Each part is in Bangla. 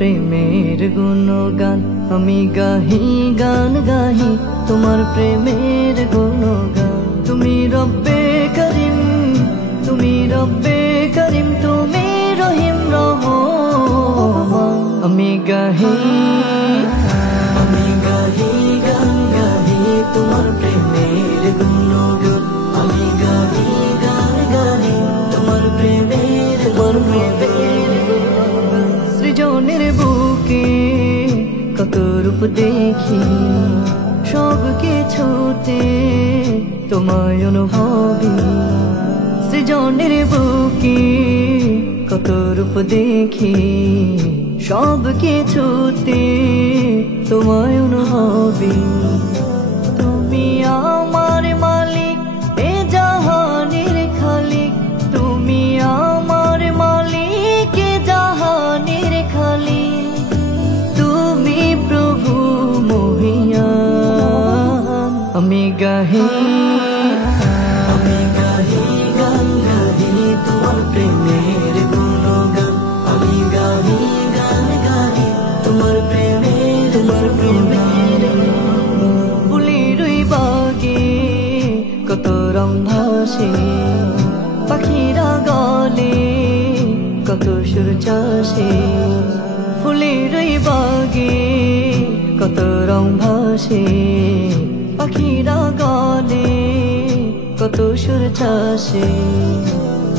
প্রেমের গুণগান আমি গাহি গান গাহি তোমার প্রেমের গুণগান। তুমি রব্বে করিম, তুমি রব্বে করিম, তুমি রহিম রহমান। আমি গাহি গান গাহি তোমার প্রেমের গুণগান। আমি গাহি গান গাহি তোমার প্রেমের গুণগান। সৃজনের বুকে কত রূপ দেখি, সব কিছুতে তোমায় অনুভবী। সৃজনের বুকে কত রূপ দেখি, সব কিছুতে তোমায় অনুভবী। তুমি আমার মালিক, এ জাহানের খালিক। তুমি আমার মালিক, এ জাহানের খালিক। তুমি প্রভু মহিয়ান। আমি গাহি গান গাহি তোমার প্রেমের গুণগান। আমি গাহি গান গাহি তোমার প্রেমের ফুলের বাগে কত রং ভাসে, পাখিরা গলে কত সুর চাষে। ফুলের বাগে কত রং ভাসে, পাখিরা গলে কত সুর চাষে।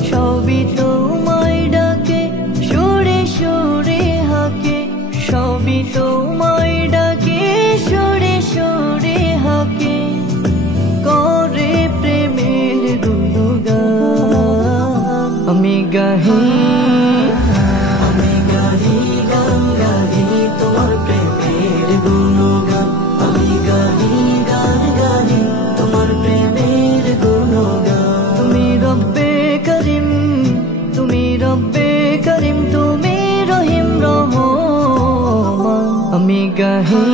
সবই তোমায় ডাকে, সুরে সুরে হাকে। সবই তোমায় ডাকে, সুরে সুরে হাকে। করে প্রেমের গুণগান। আমি গাহি গান গাহি তোমার প্রেমের গুণগান। আমি গাহি গান গাহি তোমার প্রেমের গুণগান। তুমি রব্বে করিম, তুমি রব্বে করিম, তুমি রহিম রহমান। আমি গাহি